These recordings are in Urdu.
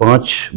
5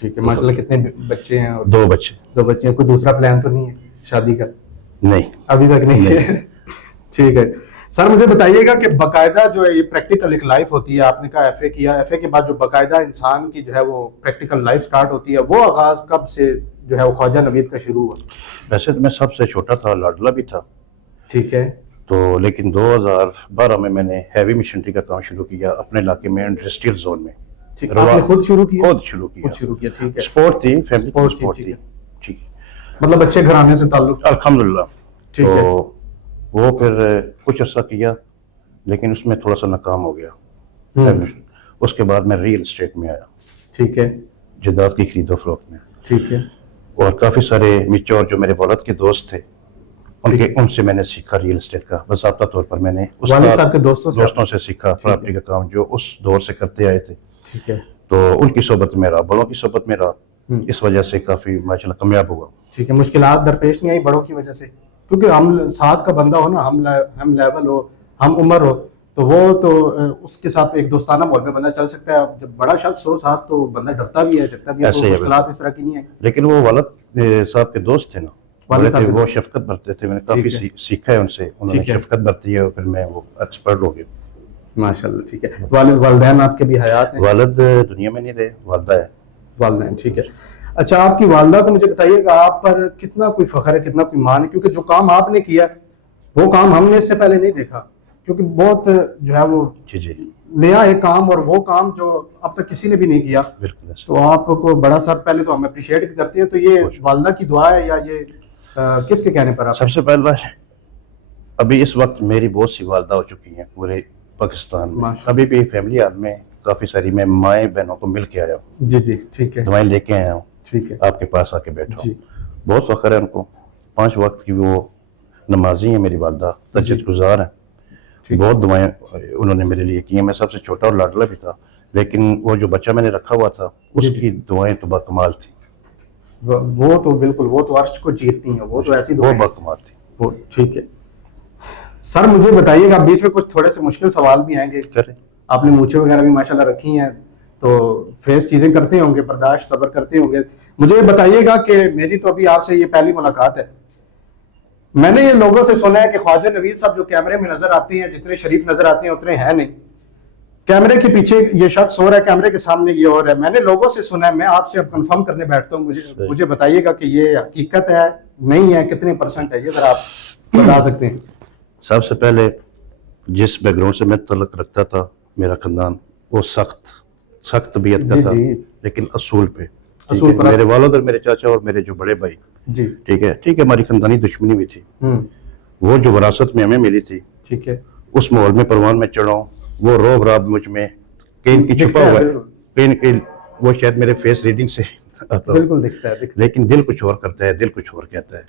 ٹھیک ہے. ماشاءاللہ کتنے بچے ہیں؟ 2 بچے. 2 بچے ہیں. کوئی دوسرا پلان تو نہیں ہے شادی کا؟ نہیں, ابھی تک نہیں ہے. ٹھیک ہے سر, مجھے بتائیے گا کہ باقاعدہ جو ہے یہ پریکٹیکل ایک لائف ہوتی ہے, آپ نے کہا ایف اے کیا, ایف اے کے بعد جو باقاعدہ انسان کی جو ہے وہ پریکٹیکل لائف سٹارٹ ہوتی ہے, وہ آغاز کب سے جو ہے وہ خواجہ نوید کا شروع ہوا؟ ویسے تو میں سب سے چھوٹا تھا, لاڈلا بھی تھا. ٹھیک ہے. تو لیکن 2012 میں نے ہیوی مشنری کا کام شروع کیا اپنے علاقے میں, انڈسٹریل زون میں. آپ نے خود شروع کیا؟ خود شروع کیا. ٹھیک ہے. سپورٹ تھی, فیملی کی سپورٹ تھی. ٹھیک ہے, مطلب اچھے گھرانے سے تعلق؟ الحمدللہ. ٹھیک ہے. تو وہ پھر کچھ عرصہ کیا لیکن اس میں تھوڑا سا ناکام ہو گیا. اس کے بعد میں ریئل اسٹیٹ میں آیا. ٹھیک ہے. جائیداد کی خرید و فروخت میں. ٹھیک ہے. اور کافی سارے میچور جو میرے والد کے دوست تھے ان سے میں نے سیکھا ریئل اسٹیٹ کا. باضابطہ طور پر میں نے والد صاحب کے دوستوں سے سیکھا پراپرٹی کا کام جو اس دور سے کرتے آئے تھے. ٹھیک ہے. تو ان کی صحبت میں رہا, بڑوں کی صحبت میں رہا, اس وجہ سے کافی ماشاءاللہ کامیاب ہوا. ٹھیک ہے. مشکلات درپیش نہیں آئی بڑوں کی وجہ سے؟ کیونکہ ہم ساتھ کا بندہ ہو نا, ہم لیول ہو, ہم عمر ہو, تو وہ تو اس کے ساتھ ایک دوستانہ ماحول میں بندہ چل سکتا ہے. جب بڑا شخص ہو ساتھ تو بندہ ڈرتا بھی ہے, جگتا بھی ہے. مشکلات اس طرح کی نہیں ہے. لیکن وہ والد صاحب کے دوست تھے نا, وہ شفقت برتتے تھے. میں نے کافی سیکھا ہے ان سے, انہوں نے شفقت برتی ہے, پھر میں وہ ایکسپرٹ ہو گیا. ماشاءاللہ. ٹھیک ہے. والدین آپ کے بھی حیات ہیں؟ والد دنیا میں نہیں رہے, والدہ ہے. والدین. ٹھیک ہے. اچھا, آپ کی والدہ کو مجھے بتائیے گا آپ پر کتنا کوئی فخر ہے, کتنا کوئی مان ہے, کیونکہ جو کام آپ نے کیا وہ کام ہم نے اس سے پہلے نہیں دیکھا, کیونکہ بہت جو ہے وہ نیا ہے کام, اور وہ کام جو اب تک کسی نے بھی نہیں کیا. تو آپ کو بڑا سر پہلے تو ہم اپریشیٹ بھی کرتے ہیں. تو یہ والدہ کی دعا ہے یا یہ کس کے کہنے پر آپ؟ سب سے پہلا ابھی اس وقت میری بہت سی والدہ ہو چکی ہیں پورے پاکستان میں. ابھی بھی فیملی آدمی میں کافی ساری میں مائیں بہنوں کو مل کے آیا ہوں. جی. ٹھیک ہے. دعائیں لے کے آیا ہوں. ٹھیک ہے. آپ کے پاس آ کے بیٹھا ہوں. بہت فخر ہے ان کو. 5 وقت کی وہ نمازی ہیں میری والدہ, تہجد گزار ہیں. بہت دعائیں انہوں نے میرے لیے کی ہیں. میں سب سے چھوٹا اور لاڈلا بھی تھا, لیکن وہ جو بچہ میں نے رکھا ہوا تھا اس کی دعائیں تو باکمال تھی. وہ تو بالکل, وہ تو عرش کو چیرتی ہیں, وہ تو ایسی دعائیں, وہ باکمال تھی. ٹھیک ہے. سر مجھے بتائیے گا, بیچ میں کچھ تھوڑے سے مشکل سوال بھی آئیں گے. آپ نے مونچھیں وغیرہ بھی ماشاءاللہ رکھی ہیں, تو فیس چیزیں کرتے ہوں گے, برداشت صبر کرتے ہوں گے. مجھے بتائیے گا کہ میری تو ابھی آپ سے یہ پہلی ملاقات ہے. میں نے یہ لوگوں سے سنا ہے کہ خواجہ نوید صاحب جو کیمرے میں نظر آتے ہیں, جتنے شریف نظر آتے ہیں اتنے ہیں نہیں. کیمرے کے پیچھے یہ شخص ہو رہا ہے, کیمرے کے سامنے یہ ہو رہا ہے. میں نے لوگوں سے سنا ہے, میں آپ سے اب کنفرم کرنے بیٹھتا ہوں. مجھے بتائیے گا کہ یہ حقیقت ہے نہیں ہے, کتنے % ہے, یہ ذرا آپ بتا سکتے ہیں؟ سب سے پہلے جس بیک گراؤنڈ سے میں تعلق رکھتا تھا, میرا خاندان, وہ سخت طبیعت کا تھا, لیکن اصول پہ. میرے والد اور میرے چاچا اور میرے جو بڑے بھائی, ٹھیک ہے, ہماری خاندانی دشمنی بھی تھی. وہ جو وراثت میں ہمیں ملی تھی, ٹھیک ہے, اس ماحول میں پروان میں چڑھا ہوں. وہ روب راب مجھ میں کہیں کی چھپا ہوا ہے, کہیں وہ شاید میرے فیس ریڈنگ سے آتا ہے, لیکن دل کچھ اور کرتا ہے, دل کچھ اور کہتا ہے.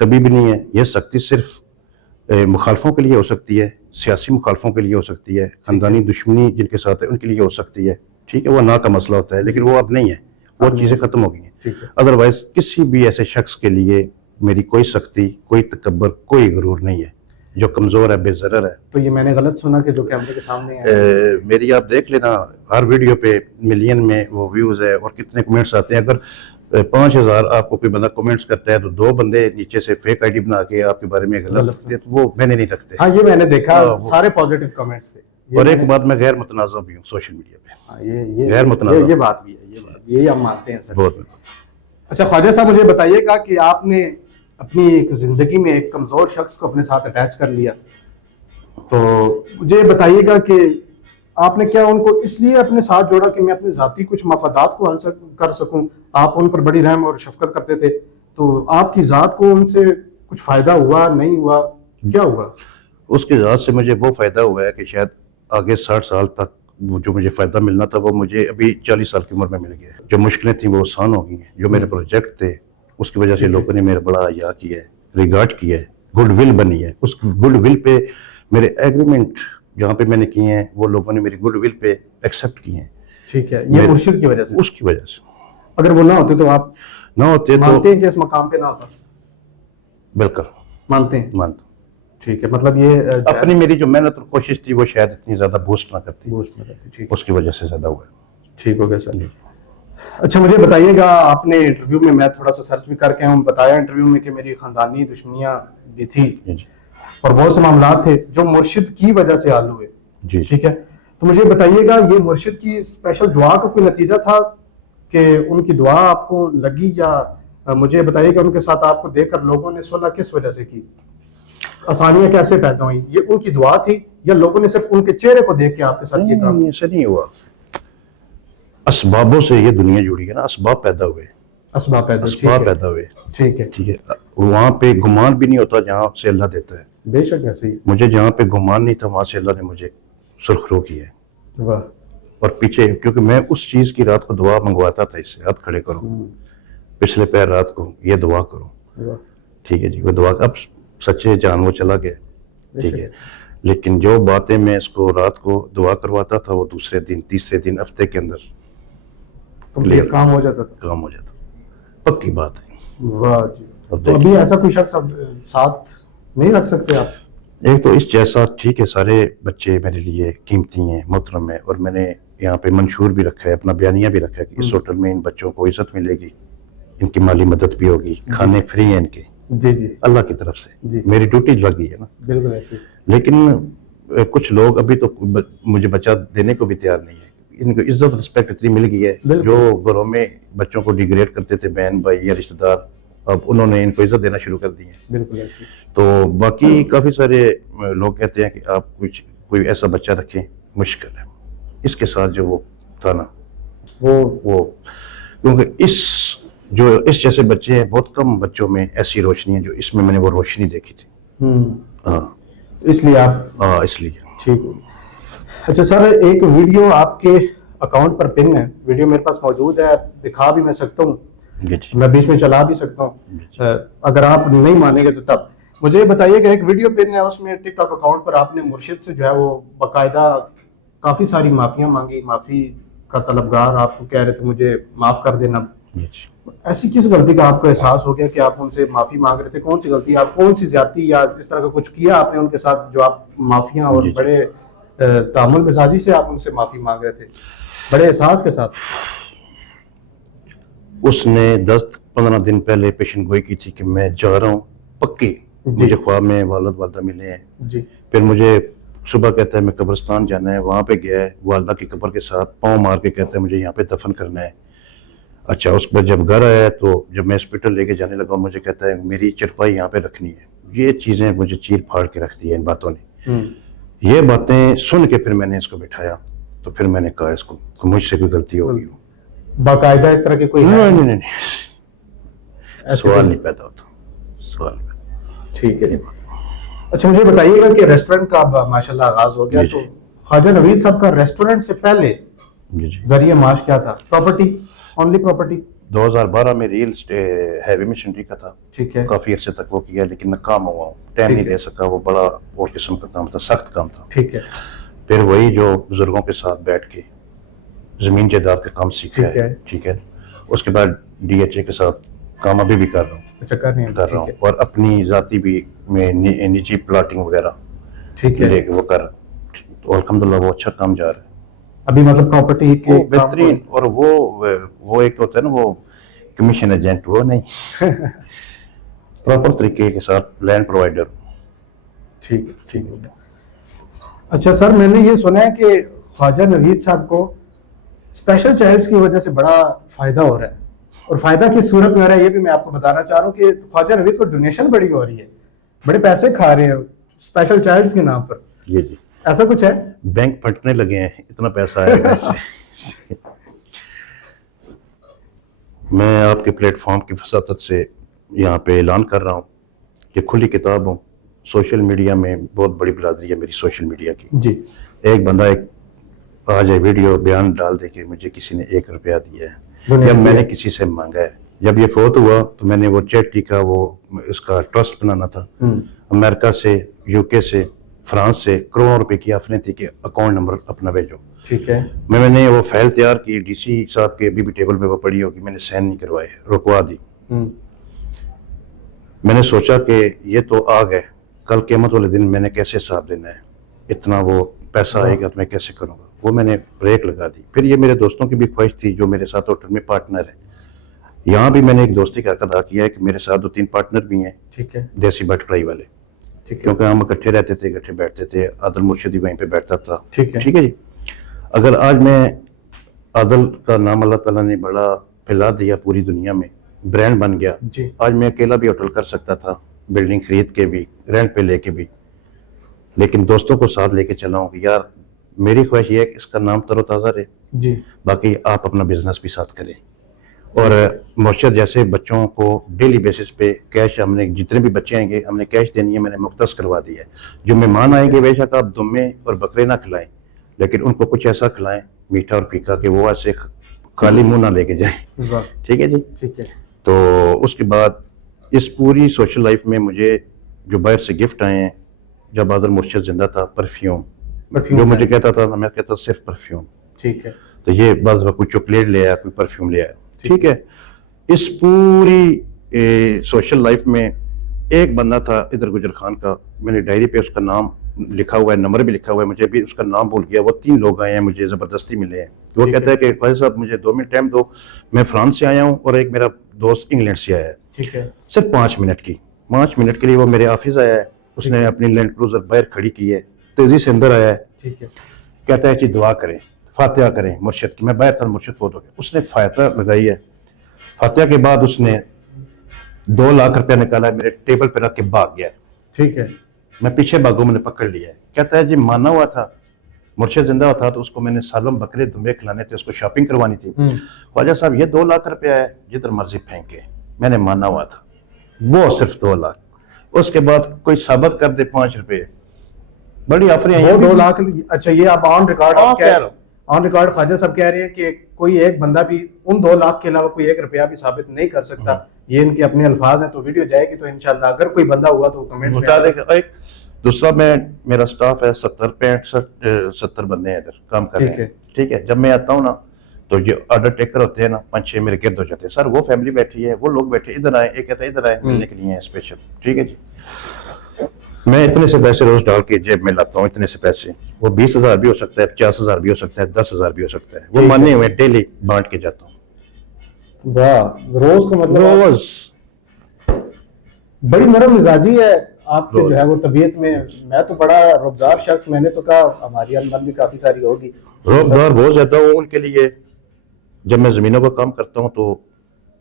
کبھی بھی نہیں ہے. یہ سختی صرف مخالفوں کے لیے ہو سکتی ہے, سیاسی مخالفوں کے لیے ہو سکتی ہے, خاندانی دشمنی جن کے ساتھ ہے ان کے لیے ہو سکتی ہے. ٹھیک ہے, وہ نا کا مسئلہ ہوتا ہے, لیکن وہ اب نہیں ہے, وہ چیزیں ختم ہو گئی ہیں. ادروائز کسی بھی ایسے شخص کے لیے میری کوئی سختی, کوئی تکبر, کوئی غرور نہیں ہے. جو کمزور ہے, بے ضرر ہے. تو یہ میں نے غلط سنا کہ جو کیمرے کے سامنے ہے؟ میری آپ دیکھ لینا, ہر ویڈیو پہ ملین میں وہ ویوز ہے اور کتنے کمنٹس آتے ہیں. اگر 5000 آپ کو کوئی بندہ کمنٹس کرتا ہے تو 2 بندے نیچے سے فیک آئی ڈی بنا کے آپ کے بارے میں غلط لکھتے ہیں, تو وہ میں نے نہیں رکھتے. ہاں, یہ میں نے دیکھا, سارے پازیٹیو کمنٹس تھے. اور ایک بات, میں غیر متنازع بھی ہوں سوشل میڈیا پہ. غیر متنازع, یہ بات بھی ہے, یہ ہم مانتے ہیں سر. بہت. اچھا خواجہ صاحب, مجھے بتائیے گا کہ آپ نے اپنی ایک زندگی میں ایک کمزور شخص کو اپنے ساتھ اٹیچ کر لیا, تو مجھے بتائیے گا کہ آپ نے کیا ان کو اس لیے اپنے ساتھ جوڑا کہ میں اپنے ذاتی کچھ مفادات کو حل کر سکوں؟ آپ ان پر بڑی رحم اور شفقت کرتے تھے, تو آپ کی ذات کو ان سے کچھ فائدہ ہوا, نہیں ہوا, کیا ہوا؟ اس کی ذات سے مجھے وہ فائدہ ہوا ہے کہ شاید آگے 60 سال تک جو مجھے فائدہ ملنا تھا وہ مجھے ابھی 40 سال کی عمر میں مل گیا. جو مشکلیں تھیں وہ آسان ہو گئی ہیں. جو میرے پروجیکٹ تھے اس کی وجہ سے لوگوں نے میرا بڑا حیا کیا ہے, ریگارڈ کیا ہے, گڈ ول بنی ہے. اس گڈ ول پہ میرے ایگریمنٹ جہاں پہ میں نے کیے ہیں وہ لوگوں نے میری گڈ ول پہ ایکسیپٹ کیے ہیں. ٹھیک ہے, یہ مرشد کی وجہ سے؟ اس کی وجہ سے. اگر وہ نہ ہوتے تو آپ نہ ہوتے مانتے ہیں کہ اس مقام پہ نہ ہوتا؟ بالکل مانتے ہیں. مانتا. ٹھیک ہے, مطلب یہ اپنی میری جو محنت اور کوشش تھی وہ شاید اتنی زیادہ بوسٹ نہ کرتی. ٹھیک, اس کی وجہ سے زیادہ ہوا ہے. ٹھیک ہو گیا سر. اچھا مجھے بتائیے گا, آپ نے انٹرویو میں تھوڑا سا سرچ بھی کر کے ہوں بتایا انٹرویو میں کہ میری خاندانی دشمنیاں بھی تھی اور بہت سے معاملات تھے جو مرشد کی وجہ سے حل ہوئے. ٹھیک ہے, تو مجھے بتائیے گا یہ مرشد کی اسپیشل دعا کا کوئی نتیجہ تھا کہ ان کی دعا آپ کو لگی, یا مجھے بتائیے گا ان کے ساتھ آپ کو دیکھ کر لوگوں نے صلح کس وجہ سے کی, آسانیاں کیسے پیدا ہوئی, یہ ان کی دعا تھی یا لوگوں نے صرف ان کے چہرے کو دیکھ کے آپ کے ساتھ یہ کام؟ ایسا نہیں ہوا, اسبابوں سے یہ دنیا جڑی ہے نا, اسباب پیدا ہوئے, اسباب پیدا ہوئے. ٹھیک ہے, وہاں پہ گمان بھی نہیں ہوتا جہاں سے اللہ دیتا ہے. بے شک ایسے ہی, مجھے جہاں پہ گمان نہیں تھا وہاں سے اللہ نے مجھے سرخرو کیا ہے. اور پیچھے کیونکہ میں اس چیز کی رات کو دعا منگواتا تھا, اس سے ہاتھ کھڑے کرو, پچھلے پیر رات کو یہ دعا کرو. ٹھیک ہے جی, وہ دعا اب سچے جان وہ چلا گیا. ٹھیک ہے, لیکن جو باتیں میں اس کو رات کو دعا کرواتا تھا وہ دوسرے دن, تیسرے دن, ہفتے کے اندر کام ہو جاتا, پکی بات ہے. واہ جی. تو ابھی ایسا کوئی شخص اب ساتھ نہیں رکھ سکتے آپ؟ ایک تو اس جیسا, ٹھیک ہے, سارے بچے میرے لیے قیمتی ہیں, محترم ہیں, اور میں نے یہاں پہ منشور بھی رکھا ہے, اپنا بیانیہ بھی رکھا ہے کہ اس ہوٹل میں ان بچوں کو عزت ملے گی, ان کی مالی مدد بھی ہوگی, کھانے فری ہیں ان کے جی اللہ کی طرف سے. میری ڈیوٹی لگ گئی ہے نا. بالکل ایسے. لیکن کچھ لوگ ابھی تو مجھے بچہ دینے کو بھی تیار نہیں ہے. ان کو عزت رسپیکٹ اتنی مل گئی ہے, جو گھروں میں بچوں کو ڈیگریڈ کرتے تھے بہن بھائی یا رشتہ دار, اب انہوں نے ان کو عزت دینا شروع کر دی ہے. بالکل ایسے. تو باقی کافی سارے لوگ کہتے ہیں کہ آپ کوئی ایسا بچہ رکھیں, مشکل ہے. اس کے ساتھ جو وہ تھا نا وہ کیونکہ اس جیسے بچے ہیں, بہت کم بچوں میں ایسی روشنی ہے جو اس میں نے وہ روشنی دیکھی تھی. ہاں, اس لیے آپ, اس لیے. ٹھیک. اچھا سر, ایک ویڈیو آپ کے اکاؤنٹ پر پن ہے, ویڈیو میرے پاس موجود ہے, دکھا بھی میں سکتا ہوں, میں بیچ میں چلا بھی سکتا ہوں, اگر آپ نہیں مانیں گے تو تب. مجھے بتائیے کہ ایک ویڈیو پن ہے, اس میں ٹک ٹاک اکاؤنٹ پر آپ نے مرشد سے جو ہے وہ باقاعدہ کافی ساری معافیاں مانگی, معافی کا طلبگار, آپ کو کہہ رہے تھے مجھے معاف کر دینا. ایسی کس غلطی کا آپ کو احساس ہو گیا کہ آپ ان سے معافی مانگ رہے تھے؟ کون سی غلطی, آپ کون سی زیادتی یا اس طرح کا کچھ کیا آپ نے ان کے ساتھ جو آپ معافیاں اور بڑے تعامل مزاجی سے آپ ان سے معافی مانگ رہے تھے, بڑے احساس کے ساتھ؟ اس نے 10-15 دن پہلے پیشن گوئی کی تھی کہ میں جا رہا ہوں پکی. مجھے خواب میں والد والدہ ملے ہیں. پھر مجھے صبح کہتا ہے میں قبرستان جانا ہے, وہاں پہ گیا ہے, والدہ کی قبر کے ساتھ پاؤں مار کے کہتا ہے مجھے یہاں پہ دفن کرنا ہے. اچھا, اس پر جب گھر آیا تو جب میں ہاسپٹل لے کے جانے لگا, مجھے کہتا ہے میری چرپائی یہاں پہ رکھنی ہے. یہ چیزیں مجھے چیر پھاڑ کے رکھ دی ہے ان باتوں نے. یہ باتیں سن کے پھر میں نے اس کو بٹھایا, تو پھر میں نے کہا اس کو مجھ سے کوئی غلطی ہو گئی. باقاعدہ اس طرح کے کوئی نہیں, سوال نہیں پیدا ہوتا, سوال. ٹھیک ہے. اچھا مجھے بتائیے گا کہ ریسٹورنٹ کا ماشاءاللہ آغاز ہو گیا, تو خواجہ نوید صاحب کا ریسٹورنٹ سے پہلے ذریعہ معاش کیا تھا؟ Property, only property. 2012 میں ریل ہیوی مشینری کا تھا. ٹھیک ہے, کافی عرصے تک وہ کیا, لیکن ناکام ہوا ہوں, ٹائم نہیں دے سکا. وہ بڑا اور قسم کا کام تھا, سخت کام تھا. ٹھیک ہے. پھر وہی جو بزرگوں کے ساتھ بیٹھ کے زمین جائیداد کا کام سیکھا ہے. ٹھیک ہے. اس کے بعد DHA کے ساتھ کام ابھی بھی کر رہا ہوں. اچھا, کر رہا ہوں. اور اپنی ذاتی بھی میں نجی پلاٹنگ وغیرہ ٹھیک ہے وہ کر, تو الحمدللہ وہ اچھا کام جا رہا ہے ابھی. مطلب پراپرٹی کے بہترین. اور وہ ایک ہوتا ہے نا وہ کمیشن ایجنٹ, وہ نہیں, پراپر طریقے کے ساتھ لینڈ پرووائڈر. ٹھیک ہے. اچھا سر, میں نے یہ سنا ہے کہ خواجہ نوید صاحب کو اسپیشل چائلڈز کی وجہ سے بڑا فائدہ ہو رہا ہے, اور فائدہ کی صورت میں رہا ہے یہ بھی میں آپ کو بتانا چاہ رہا ہوں کہ خواجہ نوید کو ڈونیشن بڑی ہو رہی ہے, بڑے پیسے کھا رہے ہیں اسپیشل چائلڈز کے نام پر. جی, ایسا کچھ ہے؟ بینک پھٹنے لگے ہیں, اتنا پیسہ آیا ہے. میں آپ کے پلیٹ فارم کی وساطت سے یہاں پہ اعلان کر رہا ہوں کہ کھلی کتاب ہوں. سوشل میڈیا میں بہت بڑی برادری ہے میری سوشل میڈیا کی. جی. ایک بندہ آ جائے ویڈیو بیان ڈال دے کہ مجھے کسی نے 1 روپیہ دیا ہے, جب میں نے کسی سے مانگا ہے. جب یہ فوت ہوا تو میں نے وہ چیریٹی کا وہ اس کا ٹرسٹ بنانا تھا. امریکہ سے, UK سے, فرانس سے کروڑوں روپے کی آفریں تھی کہ اکاؤنٹ نمبر اپنا بھیجو. ٹھیک ہے. میں نے وہ فائل تیار کی, DC صاحب کے ابھی بھی ٹیبل پہ وہ پڑی ہوگی, میں نے سائن نہیں کروائے, رکوا دی. میں نے سوچا کہ یہ تو آ گئے, کل قیامت والے دن میں نے کیسے حساب دینا ہے, اتنا وہ پیسہ آئے گا تو میں کیسے کروں گا. وہ میں نے بریک لگا دی. پھر یہ میرے دوستوں کی بھی خواہش تھی جو میرے ساتھ ہوٹل میں پارٹنر ہیں. یہاں بھی میں نے ایک دوستی کا حق ادا کیا ہے کہ میرے ساتھ 2-3 پارٹنر بھی ہیں, ٹھیک ہے, دیسی بٹ فرائی والے, کیونکہ ہم اکٹھے رہتے تھے, اکٹھے بیٹھتے تھے. عادل مرشدی وہیں پہ بیٹھتا تھا. ٹھیک ہے جی. اگر آج میں عادل کا نام اللہ تعالیٰ نے بڑا پھیلا دیا پوری دنیا میں, برانڈ بن گیا, آج میں اکیلا بھی ہوٹل کر سکتا تھا, بلڈنگ خرید کے بھی, رینٹ پہ لے کے بھی, لیکن دوستوں کو ساتھ لے کے چلا ہوں کہ یار میری خواہش یہ ہے کہ اس کا نام تر و تازہ رہے, جی, باقی آپ اپنا بزنس بھی ساتھ کریں. اور مرشد جیسے بچوں کو ڈیلی بیسس پہ کیش, ہم نے جتنے بھی بچے آئیں گے ہم نے کیش دینی ہے, میں نے مختص کروا دیا ہے. جو مہمان آئیں گے بے شک آپ دمے اور بکرے نہ کھلائیں, لیکن ان کو کچھ ایسا کھلائیں میٹھا اور پھیکا کہ وہ ایسے خالی منہ نہ لے کے جائیں. ٹھیک ہے جی, ٹھیک ہے. تو اس کے بعد اس پوری سوشل لائف میں مجھے جو باہر سے گفٹ آئے ہیں, جب عادل مرشد زندہ تھا, پرفیوم جو مجھے کہتا تھا, میں کہتا صرف پرفیوم. ٹھیک ہے. تو یہ بعض کوئی چاکلیٹ لے آیا, کوئی پرفیوم لے آیا. ٹھیک ہے. اس پوری سوشل لائف میں ایک بندہ تھا ادھر گجر خان کا, میں نے ڈائری پہ اس کا نام لکھا ہوا ہے, نمبر بھی لکھا ہوا ہے, مجھے بھی اس کا نام بھول گیا. وہ 3 لوگ آئے ہیں مجھے زبردستی ملے ہیں. وہ کہتا ہے کہ خواجہ صاحب مجھے 2 منٹ ٹائم دو, میں فرانس سے آیا ہوں اور ایک میرا دوست انگلینڈ سے آیا ہے. ٹھیک ہے. صرف 5 منٹ کے لیے وہ میرے آفس آیا ہے. اس نے اپنی لینڈ کروزر باہر کھڑی کی ہے, تیزی سے اندر آیا ہے. ٹھیک ہے. کہتا ہے کہ دعا کریں, فاتحہ کریں مرشد کی. میں باہر تھا, مرشد فوت ہو گیا. اس نے فاتحہ لگائی ہے. فاتحہ کے بعد اس نے 2 لاکھ روپیہ نکالا ہے, میرے ٹیبل پہ رکھ کے بھاگ گیا ہے. ٹھیک ہے. میں پیچھے بھاگوں, میں نے پکڑ لیا ہے. کہتا ہے جی مانا ہوا تھا, مرشد زندہ تھا تو اس کو میں نے سالم بکرے دمبے کھلانے تھے, اس کو شاپنگ کروانی تھی. خواجہ صاحب یہ 2 لاکھ روپیہ ہے, جدھر مرضی پھینکے, میں نے مانا ہوا تھا. وہ صرف 2 لاکھ. اس کے بعد کوئی ثابت کر دے 5 روپے, بڑی آفریں ہیں. 2 لاکھ. اچھا, یہ آپ آن ریکارڈ خواجہ صاحب کہہ رہے ہیں کہ کوئی ایک بندہ بھی ان 2 لاکھ کے علاوہ کوئی 1 روپیہ بھی ثابت نہیں کر سکتا. یہ ان کے اپنے الفاظ ہیں. تو ویڈیو جائے گی تو انشاءاللہ اگر کوئی بندہ ہوا تو کمنٹس میں بتا دے گا. ایک دوسرا, میرا سٹاف ہے 70 بندے ہیں ادھر کام کر رہے ہیں. ٹھیک ہے. جب میں آتا ہوں نا تو جو آرڈر ٹیکر ہوتے ہیں نا 5-6 میرے گرد ہو جاتے ہیں. سر وہ فیملی بیٹھی ہے, وہ لوگ بیٹھے, ادھر آئے, ایک کہتا ہے ادھر آئے, ملنے کے لیے ہیں اسپیشل. ٹھیک ہے جی. میں اتنے سے پیسے روز ڈال کے جیب میں لاتا ہوں, اتنے سے پیسے. وہ 20,000 بھی ہو سکتا ہے, 50,000 بھی ہو سکتا ہے, 10,000 بھی ہو سکتا ہے. وہ مانے ہوئے ڈیلی بانٹ کے جاتا ہوں. واہ, روز کا مطلب روز. بڑی نرم مزاجی ہے آپ کے جو ہے وہ طبیعت میں. میں تو بڑا ربدار شخص, میں نے تو کہا ہماری آمدنی بھی کافی ساری ہوگی. ربدار بہت زیادہ ہوں ان کے لیے. جب میں زمینوں کا کام کرتا ہوں تو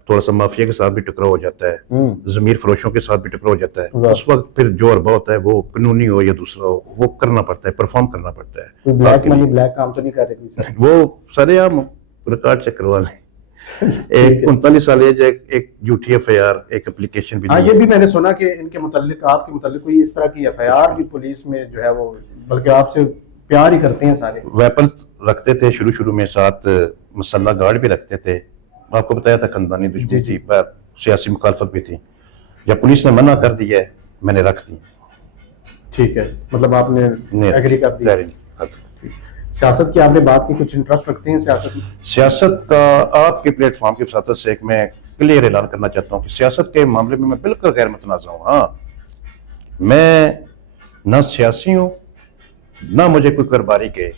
تھوڑا سا مافیا کے ساتھ بھی ٹکراؤ ہو جاتا ہے, ضمیر فروشوں کے ساتھ بھی ٹکراؤ ہو جاتا ہے. اس وقت پھر جو اربا ہوتا ہے, وہ قانونی ہو یا دوسرا ہو, وہ کرنا پڑتا ہے, پرفارم کرنا پڑتا ہے. بلیک منی, بلیک کام تو نہیں کر رہے وہ سارے عام ریکارڈ چیک کروا لیں. ایک 39 سال ایج, ایک جھوٹی FIR, ایک اپلیکیشن بھی. ہاں, یہ بھی میں نے سنا کہ ان کے متعلق, آپ کے متعلق کوئی اس طرح کی FIR بھی پولیس میں جو ہے وہ, بلکہ آپ سے پیار ہی کرتے ہیں سارے. ویپنز رکھتے تھے شروع میں, ساتھ مسلح گارڈ بھی رکھتے تھے. آپ کو بتایا تھا خاندانی دشمنی تھی, سیاسی مخالفت بھی تھی. جب پولیس نے منع کر دیا ہے میں نے رکھ دی. ٹھیک ہے, مطلب آپ نے ایگری کر دیا. سیاست کی آپ نے بات کی, کچھ انٹرسٹ رکھتے ہیں سیاست میں؟ سیاست کا آپ کے پلیٹ فارم کی وساطت سے ایک میں کلیئر اعلان کرنا چاہتا ہوں کہ سیاست کے معاملے میں بالکل غیر متنازع ہوں. ہاں, میں نہ سیاسی ہوں, نہ مجھے کوئی کاروباری کے.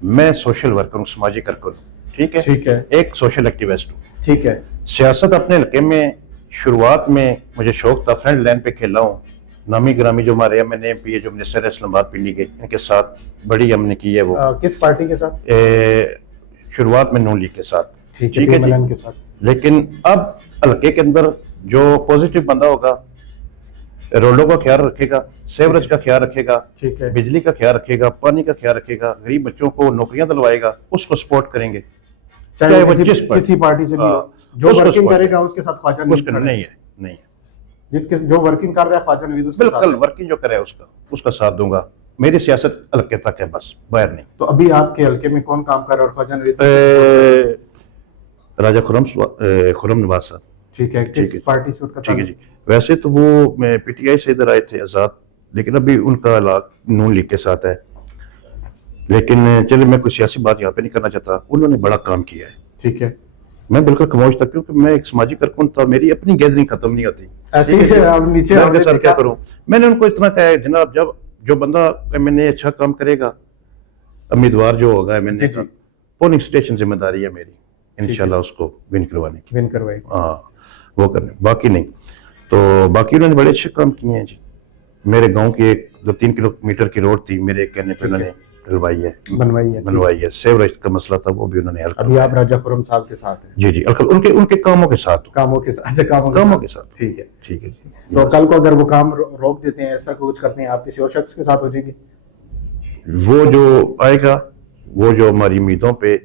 میں سوشل ورکر ہوں, سماجی کارکن ہوں. ٹھیک ہے. ٹھیک ہے. ایک سوشل ایکٹیوسٹ ہوں. ٹھیک ہے. سیاست اپنے حلقے میں شروعات میں مجھے شوق تھا, فرنٹ لائن پہ کھیلا ہوں. نامی گرامی جو ہمارے MNA جو منسٹر ہے اسلام آباد پنڈی کے, ان کے ساتھ بڑی ہم نے کی ہے. وہ کس پارٹی کے ساتھ؟ شروعات میں نون لیگ کے ساتھ. ٹھیک ہے جی. لیکن اب حلقے کے اندر جو پازیٹیو بندہ ہوگا, روڈوں کا خیال رکھے گا, سیوریج کا خیال رکھے گا, بجلی کا خیال رکھے گا, پانی کا خیال رکھے گا, غریب بچوں کو نوکریاں دلوائے گا, اس کو سپورٹ کریں گے. چاہے وہ کسی پارٹی سے بھی ہو, جو ورکنگ کرے گا اس کے ساتھ خواجہ نوید نہیں ہے. جس کے جو ورکنگ کر رہا ہے خواجہ نوید اس کے ساتھ, بالکل ورکنگ جو کرے اس کا ساتھ دوں گا. میری سیاست حلقے تک ہے, بس باہر نہیں. تو ابھی آپ کے حلقے میں کون کام کر رہا ہے اور خواجہ نوید؟ راجہ خرم نواز صاحب. ٹھیک ہے. کس پارٹی سے اٹھ کر؟ ٹھیک ہے جی. ویسے تو وہ میں PTI سے ادھر آئے تھے آزاد, لیکن ابھی ان کا علاقہ نون لیگ کے ساتھ ہے. لیکن چلے میں کوئی سیاسی بات یہاں پہ نہیں کرنا چاہتا. انہوں نے بڑا کام کیا ہے. ٹھیک ہے. میں بالکل خاموش تھا کیونکہ میں ایک سماجی کارکن تھا, میری اپنی گیدرنگ ختم نہیں ہوتی. میں نے ان کو اتنا کہا ہے, جناب جب جو بندہ MNA اچھا کام کرے گا امیدوار جو ہوگا میں نے جی۔ پولنگ اسٹیشن ذمہ داری ہے میری انشاءاللہ اس کو ون کروانے کی، ون کروائے. ہاں وہ کرنے، باقی نہیں. تو باقی انہوں نے بڑے اچھے کام کیے ہیں جی. میرے گاؤں کی 2-3 کلومیٹر کی روڈ تھی، میرے کہنے پہ انہوں نے ڈلوائی ہے، بنوائی ہے. سیوریج کا مسئلہ تھا وہ بھی انہوں نے حل ابھی آپ راجہ خرم صاحب کے ساتھ ہیں؟ جی جی، ان کے کاموں کے ساتھ کاموں کے ساتھ. ٹھیک ہے ٹھیک ہے. تو کل کو اگر وہ کام روک دیتے ہیں، اس طرح کچھ کرتے ہیں، آپ کسی اور شخص کے ساتھ ہو جائے گی؟ وہ جو آئے گا، وہ جو ہماری امیدوں پہ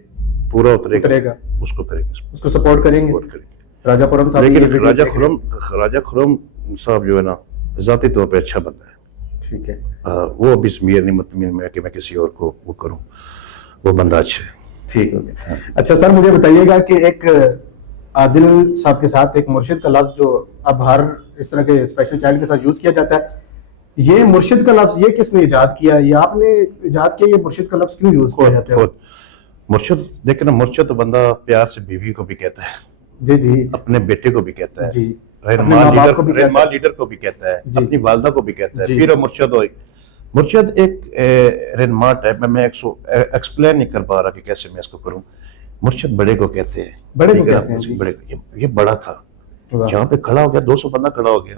پورا اترے گا اس کو کریں گے، اس کو سپورٹ کریں گے. راجہ خرم صاحب، لیکن راجہ خرم صاحب جو ہے نا ذاتی طور پہ اچھا بندہ ہے. ٹھیک ہے. وہ ابھی ضمیر نہیں مطمئن میں کہ میں کسی اور کو وہ کروں، وہ بندہ اچھا ہے. ٹھیک ہو گیا. اچھا سر، مجھے بتائیے گا کہ ایک عادل صاحب کے ساتھ ایک مرشد کا لفظ جو اب ہر اس طرح کے اسپیشل چائلڈ کے ساتھ یوز کیا جاتا ہے، یہ مرشد کا لفظ یہ کس نے ایجاد کیا؟ یہ آپ نے ایجاد کیا؟ یہ مرشد کا لفظ کیوں یوز کیا جاتا ہے؟ مرشد دیکھیں نا، مرشد تو بندہ پیار سے بیوی کو بھی کہتا ہے، جی جی، اپنے بیٹے کو بھی کہتا ہے، جی، رہنما لیڈر کو بھی کہتا ہے، اپنی والدہ کو بھی کہتا ہے. پھر مرشد ہو، مرشد ایک رہنما ٹائپ میں ایکسپلین نہیں کر پا رہا کہ کیسے میں اس کو کروں. مرشد بڑے کو کہتے ہیں، بڑے کو کہتے ہیں. یہ بڑا تھا، جہاں پہ کھڑا ہو گیا 200 بندہ کھڑا ہو گیا،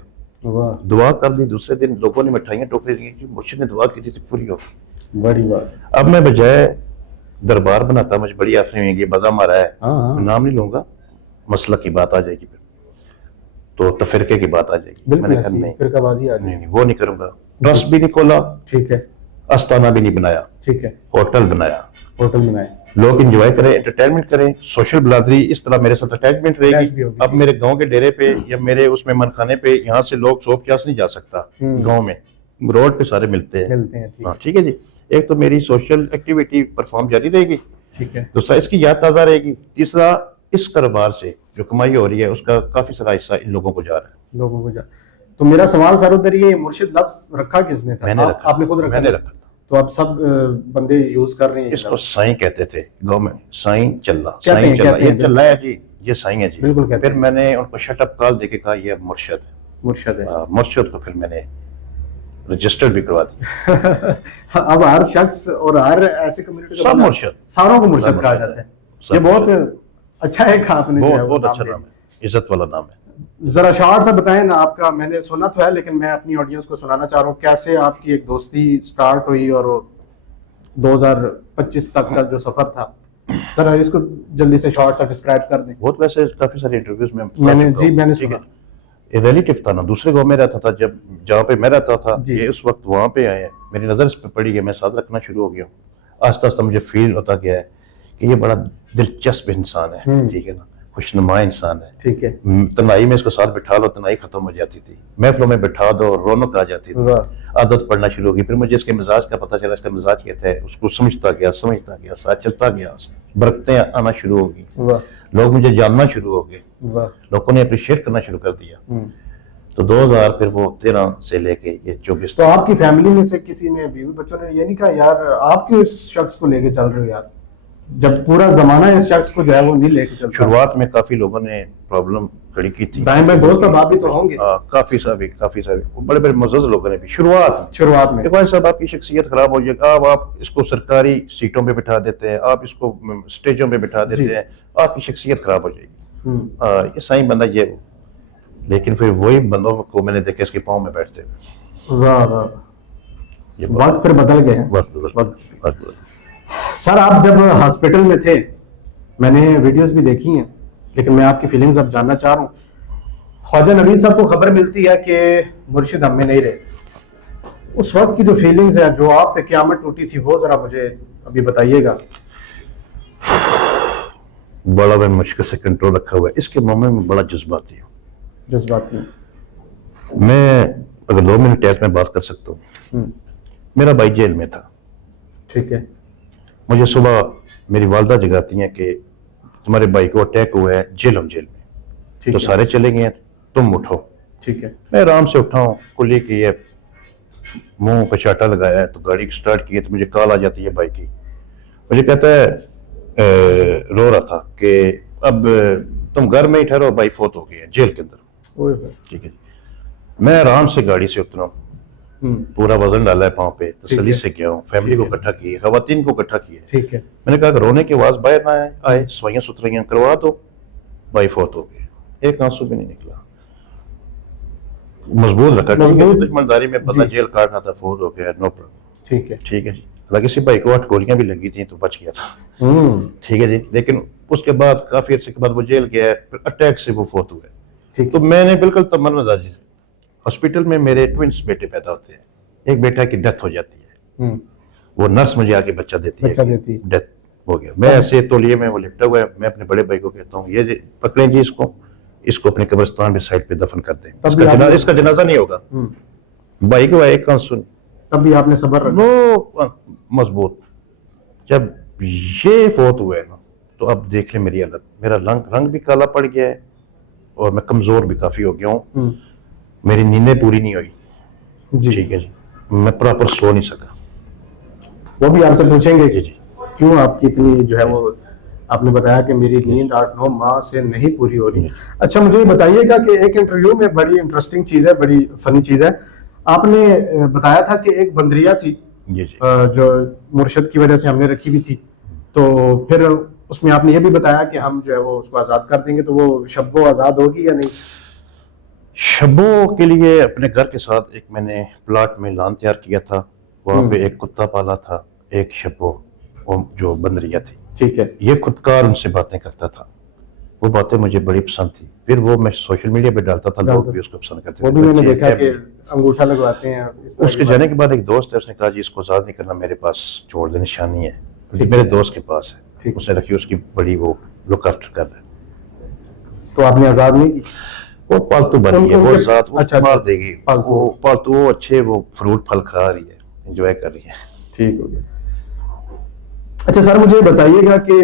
دعا کر دی، دوسرے دن لوگوں نے مٹھائیاں ٹوکری دی، مرشد نے دعا کی تھی پوری ہو گئی. بڑی بات. اب میں بجائے دربار بناتا، مجھے بڑی آفرین ہوئی گی، مزہ مارا ہے، نام نہیں لوں گا، مسئلہ کی بات آ جائے گی، تو تفرقے کی بات آ جائے گی. میں نے کہا نہیں، وہ نہیں کروں گا. ٹرسٹ بھی نہیں کھولا، ٹھیک ہے، استانہ بھی نہیں بنایا، ٹھیک ہے، ہوٹل بنایا، لوگ انجوائے کریں، انٹرٹینمنٹ کریں، سوشل بلادری اس طرح میرے ساتھ اٹیچمنٹ رہے گی. اب میرے گاؤں کے ڈیرے پہ یا میرے اس میں منخانے پہ یہاں سے لوگ سوپ چاس نہیں جا سکتا، گاؤں میں روڈ پہ سارے ملتے ہیں. ٹھیک ہے جی. ایک تو میری سوشل ایکٹیویٹی پرفارم جاری رہے گی، ٹھیک ہے، دوسرا اس کی یاد تازہ رہے گی، تیسرا اس کاروبار سے جو کمائی ہو رہی ہے اس کا کافی سارا حصہ ان لوگوں کو جا رہا ہے. تو میرا سوال سر ادھر، یہ مرشد لفظ رکھا کس نے تھا؟ میں نے رکھا. آپ نے خود رکھا؟ میں نے رکھا. تو اب سب بندے یوز کر رہے ہیں اس کو سائیں کہتے تھے گاؤں میں، سائیں چلا، سائیں چلا، یہ چلا ہے جی، یہ سائیں ہے جی. بالکل. پھر میں نے ان کو شٹ اپ کال دے کے کہا یہ مرشد ہے. مرشد کو پھر میں نے رجسٹر بھی کروا دیا. اب ہر شخص اور ہر ایسے کمیونٹی سب مرشد، ساروں کو مرشد کہا جاتا ہے. یہ بہت اچھا ہے، آپ نے بہت اچھا نام ہے، عزت والا نام ہے. ذرا شارٹ سا بتائیں نا آپ کا. میں نے سنا تو ہے لیکن میں اپنی آڈینس کو سنانا چاہ رہا ہوں، کیسے آپ کی ایک دوستی سٹارٹ ہوئی اور 2025 تک کا جو سفر تھا، ذرا اس کو جلدی سے شارٹ سا ڈسکرائب کر دیں. بہت ویسے کافی سارے انٹرویوز میں نے سنا. ریلیٹیو تھا نا، دوسرے گاؤں میں رہتا تھا، جہاں پہ میں رہتا تھا یہ اس وقت وہاں پہ آئے ہیں، میری نظر اس پہ پڑی ہے، میں ساتھ رکھنا شروع ہو گیا ہوں. آہستہ آہستہ مجھے فیل ہوتا گیا ہے کہ یہ بڑا دلچسپ انسان ہے، ٹھیک ہے نا، خوشنما انسان ہے. ٹھیک ہے. تنہائی میں اس کو ساتھ بٹھا لو، تنہائی ختم ہو جاتی تھی، محفلوں میں بٹھا دو، رونق آ جاتی تھی. عادت پڑنا شروع ہوگی. پھر مجھے اس کے مزاج کا پتہ چلا، اس کا مزاج کیا ہے، اس کو سمجھتا گیا، ساتھ چلتا گیا، برکتیں آنا شروع ہو گئی، لوگ مجھے جاننا شروع ہو گئے، لوگوں نے اپریشیٹ کرنا شروع کر دیا. تو 2000 پھر وہ 13 سے لے کے یہ 24. تو آپ کی فیملی میں سے کسی نے، بیوی بچوں نے یہ نہیں کہا یار آپ کیوں اس شخص کو لے کے چل رہے ہو یار، جب پورا زمانہ اس شخص کو جو ہے وہ نہیں لے کے چلتا؟ شروعات میں کافی لوگوں نے پرابلم کھڑی کی تھی. دائیں بائیں دوست اب آپ بھی تو ہوں گے. کافی سارے بڑے بڑے معزز لوگوں نے بھی شروعات میں بھائی صاحب آپ کی شخصیت خراب ہو جائے گا، آپ اس کو سرکاری سیٹوں پہ بٹھا دیتے ہیں، آپ اس کو اسٹیجوں پہ بٹھا دیتے ہیں، آپ کی شخصیت خراب ہو جائے گی. یہ صحیح بندہ یہ وہ. لیکن پھر وہی بندوں کو میں نے دیکھا اس کے پاؤں میں بیٹھتے ہوئے. وقت پھر بدل گئے. سر آپ جب ہاسپٹل میں تھے، میں نے ویڈیوز بھی دیکھی ہیں، لیکن میں آپ کی فیلنگز اب جاننا چاہ رہا ہوں. خواجہ نوید صاحب کو خبر ملتی ہے کہ مرشد ہم میں نہیں رہے، اس وقت کی جو فیلنگز ہے، جو آپ پہ قیامت ٹوٹی تھی، وہ ذرا مجھے ابھی بتائیے گا. بڑا میں مشکل سے کنٹرول رکھا ہوا ہے، اس کے معاملے میں بڑا جذباتی ہوں. میں اگر 2 منٹ میں بات کر سکتا ہوں. میرا بھائی جیل میں تھا، ٹھیک ہے. مجھے صبح میری والدہ جگاتی ہیں کہ تمہارے بھائی کو اٹیک ہوا ہے، جیل میں، تو سارے چلے گئے ہیں، تم اٹھو. ٹھیک ہے. میں آرام سے اٹھا ہوں، کلی کی ہے، منہ پہ چاٹا لگایا ہے، تو گاڑی سٹارٹ کی ہے تو مجھے کال آ جاتی ہے بھائی کی. مجھے کہتا ہے، رو رہا تھا کہ اب تم گھر میں ہی ٹھہرو، بھائی فوت ہو گئے ہیں جیل کے اندر. ٹھیک ہے. میں آرام سے گاڑی سے اترا، پورا وزن ڈالا ہے پاؤں پہ، تسلی سے گیا ہوں، فیملی کو اکٹھا کیے، خواتین کو اکٹھا کیے. ٹھیک ہے. میں نے کہا کہ رونے کی آواز باہر نہ آئے، سوائیاں ستھرائیاں کروا دو. بھائی فوت ہو گئے، ایک آنسو بھی نہیں نکلا. مضبوط رکھا، دشمنداری میں پتہ جیل کاٹنا تھا، فوت ہو گیا، نو پرابلم. ٹھیک ہے. ٹھیک ہے جی. حالانکہ کسی بھائی کو 8 گولیاں بھی لگی تھیں تو بچ گیا تھا. ٹھیک ہے جی. لیکن اس کے بعد کافی عرصے کے بعد وہ جیل گیا ہے، پھر اٹیک سے وہ فوت ہوئے. تو میں نے بالکل تمنا مزاجی سے ہاسپٹل میں میرے ٹوینس بیٹے پیدا ہوتے ہیں. ایک بیٹا کی ڈیتھ ہو جاتی ہے، وہ نرس مجھے آ کے بچہ دیتی ہے، ڈیتھ ہو گیا. میں ایسے تولیے میں وہ لپٹا ہوا ہے. میں اپنے بڑے بھائی کو کہتا ہوں یہ پکڑیں جی اس کو اپنے قبرستان میں سائڈ پہ دفن کر دیں، اس کا جنازہ نہیں ہوگا. بھائی کو ایک کان سن، تب بھی آپ نے صبر رکھا. وہ مضبوط. جب یہ فوت ہوئے نا تو اب دیکھ لیں میری حالت، میرا رنگ بھی کالا پڑ گیا ہے اور میں کمزور بھی کافی ہو گیا ہوں. میری نیندیں پوری نہیں ہوئی. ٹھیک ہے جی. میں پراپر سو نہیں سکا. وہ بھی آپ سے پوچھیں گے کہ کیوں آپ کی اتنی جو ہے وہ آپ نے بتایا کہ میری نیند 8-9 ماہ سے نہیں پوری ہو رہی. اچھا مجھے یہ بتائیے گا کہ ایک انٹرویو میں بڑی انٹرسٹنگ چیز ہے، بڑی فنی چیز ہے، آپ نے بتایا تھا کہ ایک بندریا تھی جو مرشد کی وجہ سے ہم نے رکھی ہوئی تھی، تو پھر اس میں آپ نے یہ بھی بتایا کہ ہم جو ہے وہ اس کو آزاد کر دیں گے، تو وہ شبو آزاد ہوگی یا نہیں؟ شبوں کے لیے اپنے گھر کے ساتھ ایک میں نے پلاٹ میں لان تیار کیا تھا، وہاں پہ ایک کتا پالا تھا، ایک شبو جو بندریا تھی. ٹھیک ہے. یہ خودکار ان سے باتیں کرتا تھا، وہ باتیں مجھے بڑی پسند تھی. پھر وہ میں سوشل میڈیا پہ ڈالتا تھا، لوگ بھی اس کو پسند کرتے تھے. وہ بھی میں نے دیکھا کہ انگوٹھا لگواتے ہیں. اس کے جانے کے بعد ایک دوست ہے، اس نے کہا جی اس کو آزاد نہیں کرنا، میرے پاس چھوڑ دے، نشانی ہے میرے دوست کے پاس ہے، اس نے رکھی، اس کی بڑی وہ لک آفٹر کر رہا ہے. تو آپ نے آزاد نہیں کی؟ وہ پالتو بن گئی ہے، وہ ذات وہ مار دے گی. وہ پالتو وہ اچھے وہ فروٹ پھل کھا رہی ہے، انجوائے کر رہی ہے. ٹھیک ہو گیا. اچھا سر مجھے بتائیے گا کہ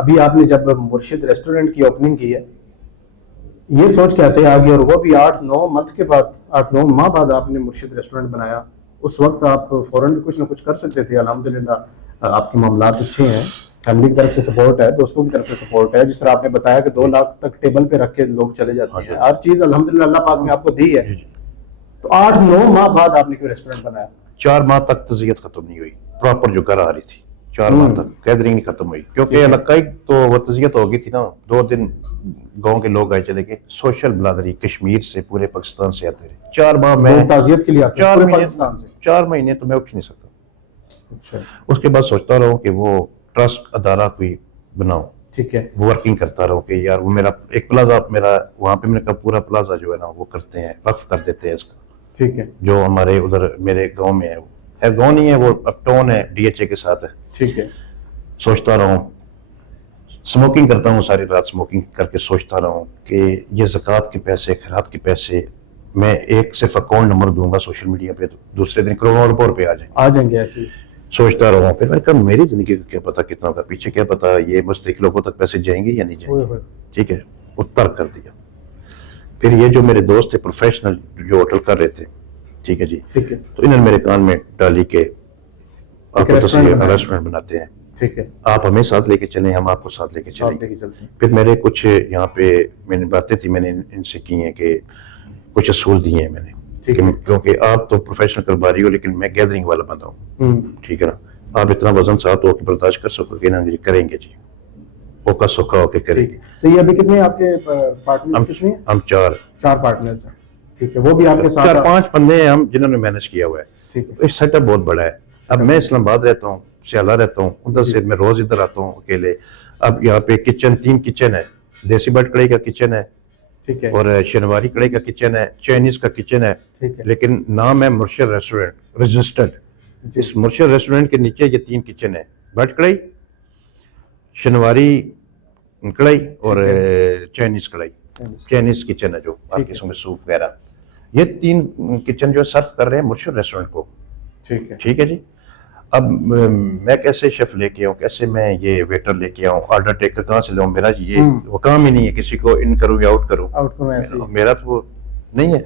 ابھی آپ نے جب مرشد ریسٹورنٹ کی اوپننگ کی ہے، یہ سوچ کیسے آ گئی، اور وہ بھی 8-9 منتھ کے بعد، 8-9 ماہ بعد آپ نے مرشد ریسٹورنٹ بنایا؟ اس وقت آپ فوراً کچھ نہ کچھ کر سکتے تھے. الحمدللہ آپ کے معاملات اچھے ہیں، فیملی کی طرف سے سپورٹ ہے، دوستوں کی طرف سے سپورٹ ہے. جس طرح آپ نے بتایا کہ 2 لاکھ تک ٹیبل پہ رکھ کے لوگ چلے جاتے ہیں، ہر چیز الحمدللہ اللہ پاک نے آپ کو دی ہے. تو 8-9 ماہ بعد آپ نے کیوں ریسٹورنٹ بنایا؟ 4 ماہ تک تزیت ختم نہیں ہوئی، پراپر جو گھر آ رہی تھی 4 ماہ تک گیدرنگ نہیں ختم ہوئی، کیونکہ علاقائی تو وہ تزیت ہو گئی تھی نا. 2 دن گاؤں کے لوگ آئے چلے گئے، سوشل بلادری کشمیر سے پورے پاکستان سے آتے رہے. 4 ماہ میں تعزیت کے لیے آتے ہیں پاکستان سے. 4 مہینے تو میں اٹھ نہیں سکتا. اس کے بعد سوچتا رہا کہ وہ ٹرسٹ ادارہ کوئی بناؤں. ٹھیک ہے. ورکنگ کرتا رہا کہ یار وہ میرا ایک پلازا، میرا وہاں پہ میں نے کہا پورا پلازا جو ہے نا وہ کرتے ہیں، وقف کر دیتے ہیں اس کا. ٹھیک ہے. جو ہمارے ادھر میرے گاؤں میں ہے، گاؤں نہیں ہے وہ اب ٹاؤن ہے، ڈی ایچ اے کے ساتھ ہے. ٹھیک ہے. سوچتا رہا ہوں، سموکنگ کرتا ہوں ساری رات، سموکنگ کر کے سوچتا رہا ہوں کہ یہ زکوٰۃ کے پیسے، خیرات کے پیسے میں ایک صرف اکاؤنٹ نمبر دوں گا سوشل میڈیا پہ، تو دوسرے دن کروڑوں روپے آ جائیں گے. ایسے سوچتا رہا ہوں. پھر میں نے کہا میری زندگی کا کیا پتا کتنا ہوگا پیچھے، کیا پتا یہ مستحق لوگوں تک پیسے جائیں گے یا نہیں جائیں گے. ٹھیک ہے. وہ ترک کر دیا. پھر یہ جو میرے دوست تھے پروفیشنل جو ہوٹل کر رہے تھے، ٹھیک ہے جی، تو انہوں نے میرے کان میں ڈالی کہ آپ کو ریسٹورنٹ بناتے ہیں، ٹھیک ہے، آپ ہمیں ساتھ لے کے چلیں، ہم آپ کو ساتھ لے کے چلیں گے. پھر میرے کچھ یہاں پہ میں نے باتیں تھی، میں نے ان سے کی ہیں کہ کچھ اصول دیے ہیں میں نے، کیونکہ آپ تو پروفیشنل کاروباری ہو لیکن میں گیدرنگ والا بندہ ہوں. ٹھیک ہے نا. آپ اتنا وزن ساتھ ہو کے برداشت کر سکو گے نا جی، کریں گے جی، اوکا سوکھا ہو کے کریں گے. تو یہ ابھی کتنے آپ کے پارٹنرز کتنے ہیں؟ ہم 4 پارٹنرز ہیں. ٹھیک ہے. وہ بھی آپ کے ساتھ 4-5 بندے ہیں ہم جنہوں نے مینج کیا ہوا ہے. ٹھیک ہے. سیٹ اپ بہت بڑا ہے. اب میں اسلام آباد رہتا ہوں، سیالہ رہتا ہوں، ادھر سے میں روز ادھر آتا ہوں اکیلے. اب یہاں پہ کچن 3 کچن ہے، دیسی بٹ کڑھائی کا کچن ہے، ٹھیک ہے، اور شنواری کڑھائی کا کچن ہے، چائنیز کا کچن ہے، لیکن نام ہے مرشد ریسٹورنٹ رجسٹرڈ. اس مرشد ریسٹورنٹ کے نیچے یہ 3 کچن ہے، بٹ کڑھائی، شنواری کڑھائی اور چائنیز کڑھائی. چائنیز کچن ہے جو آپ کے میں سوپ وغیرہ، یہ 3 کچن جو سرو کر رہے ہیں مرشد ریسٹورنٹ کو. ٹھیک ہے جی. اب میں کیسے شیف لے کے آؤں، کیسے میں یہ ویٹر لے کے آؤں، آرڈر ٹیکر کہاں سے لاؤں؟ میرا یہ وہ کام ہی نہیں ہے کسی کو ان کروں یا آؤٹ کروں، میرا تو وہ نہیں ہے.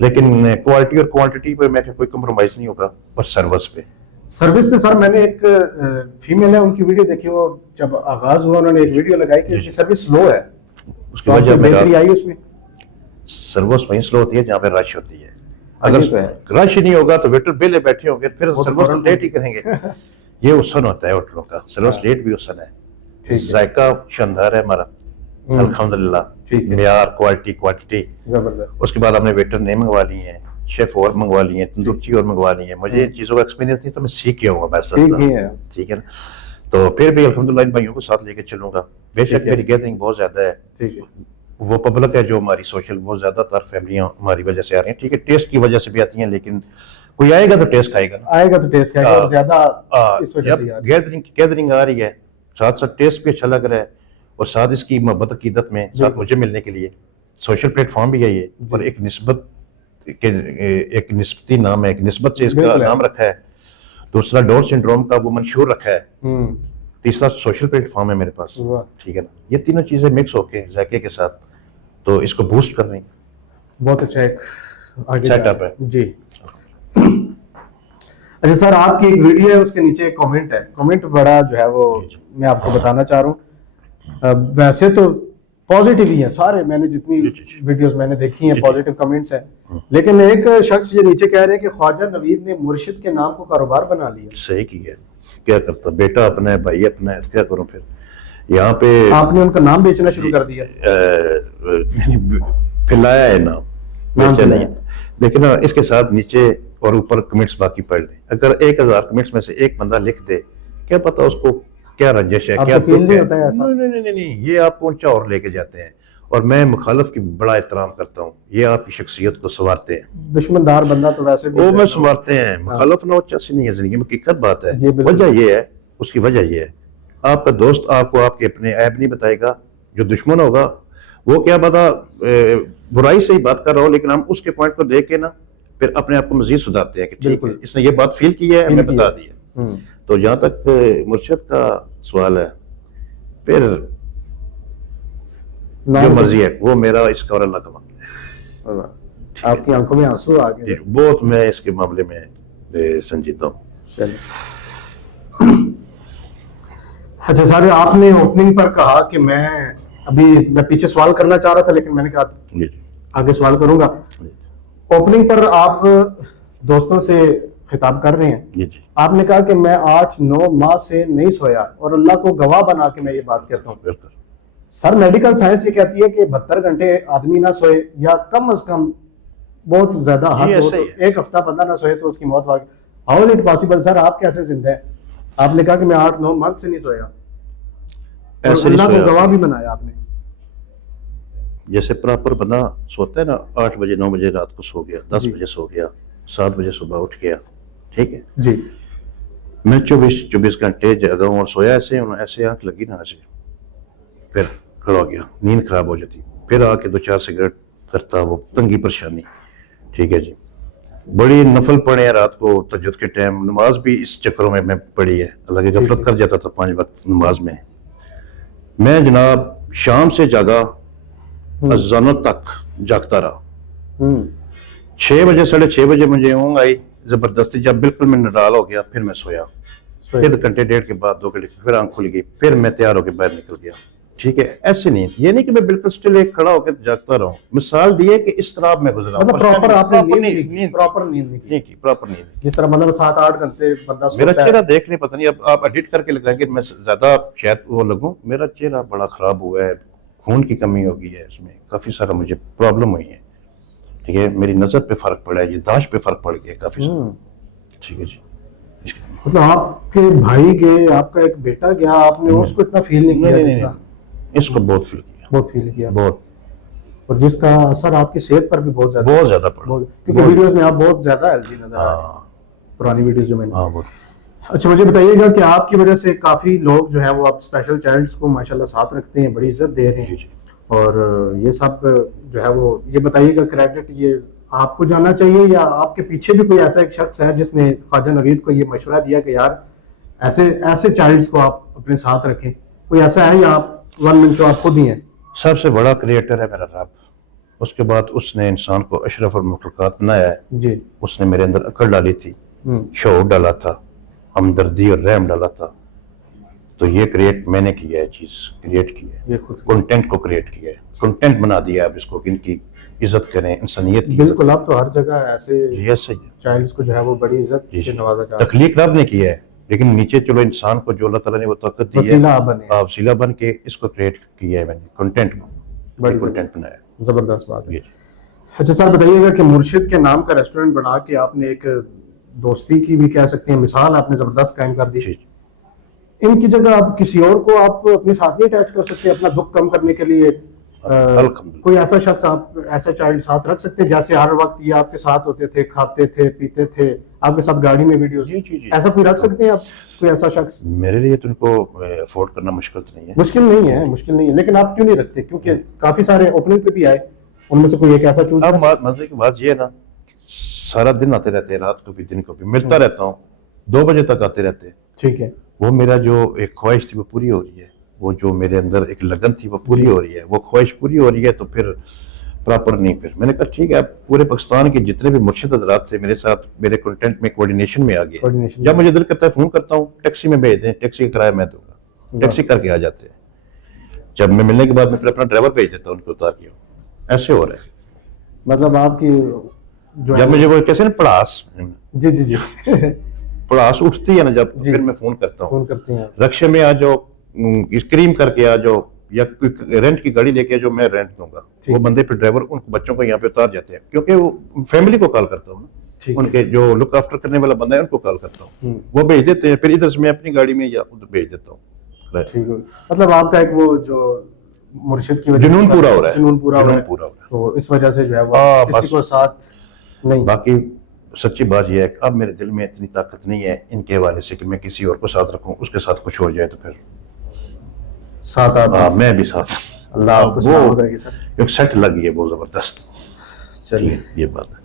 لیکن کوالٹی اور کوانٹٹی پہ میں کوئی کمپرومائز نہیں ہوگا. اور سروس پہ سر میں نے ایک فیمیل ہے ان کی ویڈیو دیکھی، وہ جب آغاز ہوا انہوں نے ایک ویڈیو لگائی کہ کی سروس سلو ہے، اس کی وجہ بہتری آئی اس میں. سروس وہیں سلو ہوتی ہے جہاں پہ رش ہوتی ہے. اگر رش ہی نہیں ہوگا تو ویٹر بیلے بیٹھے ہوں گے, پھر سروس لیٹ ہی کریں گے. یہ حسن ہوتا ہے ہوٹلوں کا, سروس لیٹ بھی حسن ہے. ذائقہ شاندار ہے ہمارا الحمدللہ, معیار کوالٹی زبردست. اس کے بعد ہم نے ویٹر نئے منگوا لی ہیں, شیف اور منگوا لی ہیں, تندورچی اور منگوا لی ہیں. مجھے ان چیزوں کا ایکسپیرینس نہیں تو میں سیکھ گیا ہوں گا, ٹھیک ہے نا. تو پھر بھی الحمدللہ ان بھائیوں کو ساتھ لے کے چلوں گا. بے شک میری گیدرنگ بہت زیادہ ہے, وہ پبلک ہے جو ہماری سوشل, وہ زیادہ تر فیملیاں ہماری وجہ سے آ رہی ہیں, ٹھیک ہے, ٹیسٹ کی وجہ سے بھی آتی ہیں, لیکن کوئی آئے گا تو ٹیسٹ کھائے گا, اور زیادہ اس وجہ سے گیدرنگ آ رہی ہے, ساتھ ساتھ ٹیسٹ بھی اچھا لگ رہا ہے, اور ساتھ اس کی محبت عقیدت میں ساتھ مجھے ملنے کے لیے سوشل پلیٹ فارم بھی ہے یہ, اور ایک نسبتی نام ہے, ایک نسبت سے اس کا نام رکھا ہے. دوسرا ڈور سنڈروم کا وہ منشور رکھا ہے. تیسرا سوشل پلیٹ فارم ہے میرے پاس, ٹھیک ہے نا. یہ تینوں چیزیں مکس ہو کے ذائقے کے ساتھ تو اس کو بوسٹ کر رہی ہیں. بہت اچھا ایک سیٹ اپ ہے جی. اچھا سر, آپ کی ایک ویڈیو ہے, اس کے نیچے ایک کامنٹ ہے, کامنٹ بڑا جو ہے وہ میں آپ کو بتانا چاہ رہا ہوں. ویسے تو پازیٹیو ہی ہیں سارے, میں نے جتنی ویڈیوز میں نے دیکھی ہیں پازیٹیو کمنٹس ہیں, لیکن ایک شخص یہ نیچے کہہ رہے ہیں کہ خواجہ نوید نے مرشد کے نام کو کاروبار بنا لیا. صحیح کیا, کیا کرتا, بیٹا اپنا ہے, بھائی اپنا ہے, کیا کروں پھر. یہاں پہ آپ نے ان کا نام بیچنا شروع کر دیا. پھیلایا ہے نام, بیچا نہیں. لیکن اس کے ساتھ نیچے اور اوپر کمنٹس باقی پڑھ لیں. اگر 1000 کمنٹس میں سے ایک بندہ لکھ دے, کیا پتا اس کو کیا رنجش ہے, کیا نہیں, یہ آپ کو اونچا اور لے کے جاتے ہیں. اور میں مخالف کی بڑا احترام کرتا ہوں, یہ آپ کی شخصیت کو سنوارتے ہیں. دشمن دار بندہ تو ویسے وہ میں سنوارتے ہیں, مخالف نہ اونچا سے نہیں ہے زندگی میں, حقیقت بات ہے. وجہ یہ ہے, اس کی وجہ یہ ہے, آپ کا دوست آپ کو آپ کے اپنے عیب نہیں بتائے گا. جو دشمن ہوگا وہ کیا پتا برائی سے ہی بات کر رہا ہو, لیکن ہم اس کے پوائنٹ کو دیکھ کے نا پھر اپنے آپ کو مزید سدھارتے ہیں کہ ٹھیک ہے اس نے یہ بات فیل کی ہے, ہمیں بتا دی ہے. تو جہاں تک مرشد کا سوال ہے, پھر جو مرضی ہے وہ میرا, اس کا اور اللہ کا معاملہ ہے. آپ کی آنکھوں میں آنسو آ گئے. بہت میں اس کے معاملے میں سنجیدہ ہوں. اچھا سر, آپ نے اوپننگ پر کہا کہ میں پیچھے سوال کرنا چاہ رہا تھا, لیکن میں نے کہا آگے سوال کروں گا. اوپننگ پر آپ دوستوں سے خطاب کر رہے ہیں, آپ نے کہا کہ میں 8-9 ماہ سے نہیں سویا, اور اللہ کو گواہ بنا کے میں یہ بات کہتا ہوں. سر میڈیکل سائنس یہ کہتی ہے کہ 72 گھنٹے آدمی نہ سوئے, یا کم از کم بہت زیادہ ایک ہفتہ بندہ نہ سوئے تو اس کی موت واقع. ہاؤ از اٹ پاسبل سر, آپ کیسے زندہ ہیں؟ آپ نے کہا کہ میں 8-9 منتھ سے نہیں سویا, اللہ کو گواہ بھی بنایا آپ نے. جیسے پراپر بندہ سوتا ہے نا, 8 بجے 9 بجے رات کو سو گیا, 10 بجے سو گیا, 7 بجے صبح اٹھ گیا, ٹھیک ہے جی. میں 24 گھنٹے جاگا ہوں اور سویا ایسے آنکھ لگی نا ایسے, پھر کھڑا ہو گیا, نیند خراب ہو جاتی, پھر آ کے 2-4 سگریٹ کرتا, وہ تنگی پریشانی, ٹھیک ہے جی. بڑی نفل پڑھے ہیں رات کو, تہجد کے ٹائم نماز بھی اس چکروں میں پڑھی ہے, اللہ کی غفلت کر جاتا تھا 5 وقت نماز میں. میں جناب شام سے جاگا, اذانوں تک جاگتا رہا. 6 بجے 6:30 بجے مجھے اونگ آئی زبردستی, جب بالکل میں نڈال ہو گیا پھر میں سویا. پھر گھنٹے 1.5 کے بعد 2 گھنٹے پھر آنکھ کھل گئی, پھر میں تیار ہو کے باہر نکل گیا, ٹھیک ہے. ایسے نہیں, یہ نہیں کہ میں بالکل سٹل ایک کھڑا ہو کے جاگتا رہا ہوں. مثال دی ہے کہ اس طرح میں گزرا ہوں. پراپر آپ نے نیند نہیں کی, پراپر نیند. جس طرح مطلب 7-8 گھنٹے بندہ میرا چہرہ دیکھ نہیں, پتہ نہیں اب آپ ایڈٹ کر کے لگائیں گے میں زیادہ شاید وہ لگوں. میرا چہرہ بڑا خراب ہوا ہے, خون کی کمی ہو گئی ہے, اس میں کافی سارا مجھے پرابلم ہوئی ہے, ٹھیک ہے. میری نظر پہ فرق پڑا ہے, یادداشت پہ فرق پڑ گیا کافی سارا, ٹھیک ہے جی. مطلب آپ کے بھائی گئے, آپ کا ایک بیٹا گیا, آپ نے اس کو اتنا فیل نہیں کیا؟ اس کو بہت فیل کیا, بہت. اور جس کا اثر آپ کی صحت پر بھی بہت زیادہ پڑا, کیونکہ ویڈیوز میں آپ بہت زیادہ ہیلتھی نظر آ رہے ہیں, پرانی ویڈیوز جو میں نے. اچھا مجھے بتائیے گا کہ آپ کی وجہ سے کافی لوگ جو ہیں وہ آپ اسپیشل چائلڈس کو ماشاءاللہ ساتھ رکھتے ہیں, بڑی عزت دے رہے ہیں, اور یہ سب جو ہے وہ یہ بتائیے گا کریڈٹ یہ آپ کو جانا چاہیے, یا آپ کے پیچھے بھی کوئی ایسا ایک شخص ہے جس نے خواجہ نوید کو یہ مشورہ دیا کہ یار ایسے چائلڈس کو آپ اپنے ساتھ رکھیں؟ کوئی ایسا ہے یا آپ ون من شو آپ خود ہی ہیں؟ سب سے بڑا کریٹر ہے میرا رب, اس کے بعد اس نے انسان کو اشرف المخلوقات بنایا ہے جی. اس نے میرے اندر عقل ڈالی تھی, شعور ڈالا تھا, ہمدردی اور رحم ڈالا تھا. تو یہ کریٹ میں نے کیا ہے, چیز کریٹ کی ہے, کنٹینٹ کو کریٹ کیا ہے, کنٹینٹ بنا دیا ہے اب اس کو, ان کی عزت کریں, انسانیت کی. بالکل, اب تو ہر جگہ ایسے یس صحیح ہے. چائلڈز کو جو ہے وہ بڑی عزت سے نوازا جاتا ہے. تخلیق رب نے کیا ہے, لیکن نیچے چلو انسان کو جو اللہ تعالیٰ نے وہ طاقت دی ہے, وسیلہ بن کے اس کو کریٹ کیا ہے, میں نے کنٹینٹ کو بڑی کنٹینٹ بنایا. زبردست بات ہے. اچھا سر بتائیے گا کہ مرشد کے نام کا ریسٹورینٹ بنا کے آپ نے ایک دوستی کی بھی کہہ سکتے ہیں مثال آپ نے زبردست قائم کر دی. ان کی جگہ آپ کسی اور کو آپ اپنے ساتھ نہیں اٹیچ کر سکتے اپنا دکھ کم کرنے کے لیے؟ کوئی ایسا شخص آپ ایسا چائلڈ ساتھ رکھ سکتے ہیں جیسے ہر وقت یہ آپ کے ساتھ ہوتے تھے, کھاتے تھے, پیتے تھے, آپ کے ساتھ گاڑی میں ویڈیوز, ایسا کوئی رکھ سکتے ہیں آپ, کوئی ایسا شخص؟ میرے لیے تو ان کو افورڈ کرنا مشکل نہیں ہے. مشکل نہیں ہے, لیکن آپ کیوں نہیں رکھتے؟ کیونکہ کافی سارے اوپننگ پہ بھی آئے, ان میں سے کوئی ایک ایسا چوز. اب مزے کی بات یہ ہے نا, سارا دن آتے رہتے ہیں, رات کو بھی دن کو بھی ملتا رہتا ہوں, 2 بجے تک آتے رہتے ہیں. ٹھیک ہے, وہ میرا جو ایک خواہش تھی وہ پوری ہو رہی ہے, وہ جو میرے اندر ایک لگن تھی وہ پوری ہو رہی ہے, وہ خواہش پوری ہو رہی ہے, تو پھر پراپر نہیں. پھر میں نے کہا ٹھیک ہے, پورے پاکستان کے جتنے بھی مرشد حضرات تھے میرے ساتھ میرے کنٹینٹ میں کوارڈینیشن میں آ گئے. جب مجھے دل کرتا ہے فون کرتا ہوں, ٹیکسی میں بھیج دیں, ٹیکسی کا کرایہ میں دوں گا, ٹیکسی کر کے آ جاتے ہیں. جب میں ملنے کے بعد میں پھر اپنا ڈرائیور بھیج دیتا ہوں ان کو اتار کے. ایسے ہو رہا ہے. مطلب آپ کی جب مجھے وہ کیسے نا پڑاس جی پڑاس اٹھتی ہے نا, جب پھر میں فون کرتا ہوں, رکشے میں آ جاؤ, کریم کر کے آ جاؤ, یا کوئی رینٹ کی گاڑی لے کے جو میں رینٹ دوں گا, وہ بندے پھر ڈرائیور ان بچوں کو یہاں پہ اتار جاتے ہیں, کیونکہ وہ فیملی کو کال کرتا ہوں نا, ان کے جو لک آفٹر کرنے والا بندہ ہے ان کو کال کرتا ہوں, وہ بھیج دیتے ہیں, پھر ادھر سے میں اپنی گاڑی میں یا ادھر بھیج دیتا ہوں. مطلب آپ کا ایک وہ جو مرشد کی جنون پورا ہو رہا ہے, جنون پورا ہو رہا ہے, تو اس وجہ سے جو ہے وہ کسی کو ساتھ نہیں. باقی سچی بات یہ ہے کہ اب میرے دل میں اتنی طاقت نہیں ہے ان کے حوالے سے کہ میں کسی اور کو ساتھ رکھوں, اس کے ساتھ کچھ ہو جائے تو پھر ساتھ آپ میں بھی ساتھ. اللہ آپ کو سلامت رکھے سر. ایک سیٹ لگ گئی ہے بہت زبردست. چلیے یہ بات ہے.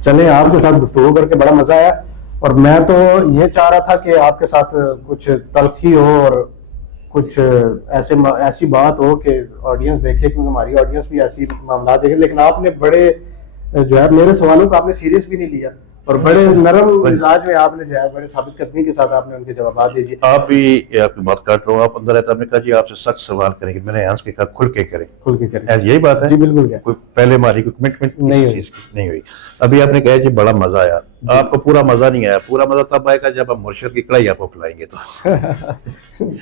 چلیں, آپ کے ساتھ گفتگو کر کے بڑا مزہ آیا, اور میں تو یہ چاہ رہا تھا کہ آپ کے ساتھ کچھ تلخی ہو اور کچھ ایسی بات ہو کہ آڈینس دیکھے, کیونکہ ہماری آڈینس بھی ایسی معاملات دیکھے, لیکن آپ نے بڑے جو ہے میرے سوالوں کو آپ نے سیریس بھی نہیں لیا, اور بڑے نرم مزاج میں آپ نے جو ہے بڑے ثابت قدمی کے ساتھ آپ نے ان کے جوابات دیجیے. آپ بھی آپ کی بات کاٹ رہا ہوں, آپ اندر رہتا, آپ نے کہا جی آپ سے سخت سوال کریں گے, میں نے ہنس کے کہا کھل کے کریں. یہی بات ہے. جی بالکل. کوئی پہلے ہماری کوئی کمٹمنٹ نہیں ہوئی. ابھی آپ نے کہا جی بڑا مزہ آیا, آپ کو پورا مزہ نہیں آیا. پورا مزہ تب آئے گا جب ہم مرشد کی کڑھائی آپ کو کھلائیں گے. تو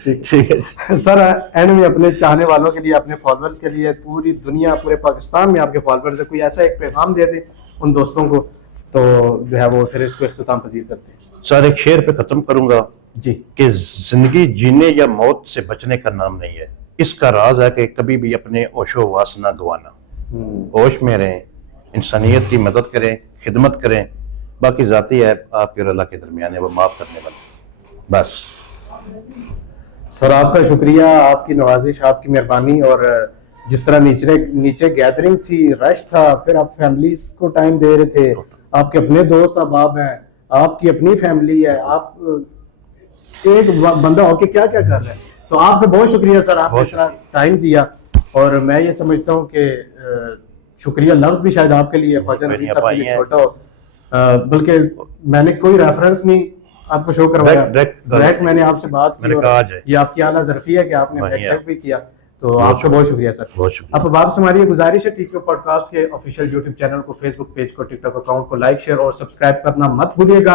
ٹھیک ہے سر, اینڈ میں اپنے چاہنے والوں کے لیے, اپنے فالوورز کے لیے, پوری دنیا پورے پاکستان میں آپ کے فالوورز ہیں, کوئی ایسا ایک پیغام دے دیں ان دوستوں کو, تو جو ہے وہ پھر اس کو اختتام پذیر کرتے ہیں. سر ایک شعر پہ ختم کروں گا جی, کہ زندگی جینے یا موت سے بچنے کا نام نہیں ہے, اس کا راز ہے کہ کبھی بھی اپنے اوش و واس نہ گوانا. ہوش میں رہیں, انسانیت کی مدد کریں, خدمت کریں, باقی ذاتی ہے آپ کے اور اللہ کے درمیان ہے, وہ معاف کرنے والا. بس سر آپ کا شکریہ, آپ کی نوازش, آپ کی مہربانی, اور جس طرح نیچے گیدرنگ تھی, رش تھا, پھر آپ فیملیز کو ٹائم دے رہے تھے, آپ کے اپنے دوست احباب ہیں, آپ کی اپنی فیملی ہے, آپ ایک بندہ ہو کے کیا کیا کر رہے ہیں. تو آپ کا بہت شکریہ سر, آپ نے اتنا ٹائم دیا, اور میں یہ سمجھتا ہوں کہ شکریہ لفظ بھی شاید آپ کے لیے خواجہ نبی صاحب کے لیے چھوٹا ہو, بلکہ میں نے کوئی ریفرنس نہیں آپ کو شو کروایا, ڈائریکٹ میں نے آپ سے بات کی, یہ آپ کی اعلیٰ ظرفی ہے کہ آپ نے ایکسپٹ بھی کیا, تو آپ کا بہت شکریہ سر. اب آپ سے ہماری یہ گزارش ہے, ٹی کے پوڈ کاسٹ کے آفیشیل یوٹیوب چینل کو, فیس بک پیج کو, ٹک ٹاک اکاؤنٹ کو لائک, شیئر اور سبسکرائب کرنا مت بھولیے گا.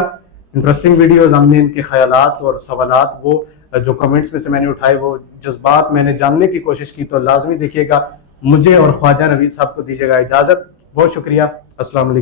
انٹرسٹنگ ویڈیوز, ہم نے ان کے خیالات اور سوالات وہ جو کمنٹس میں سے میں نے اٹھائے, وہ جذبات میں نے جاننے کی کوشش کی, تو لازمی دیکھیے گا. مجھے اور خواجہ نوید صاحب کو دیجیے گا اجازت. بہت شکریہ, السلام علیکم.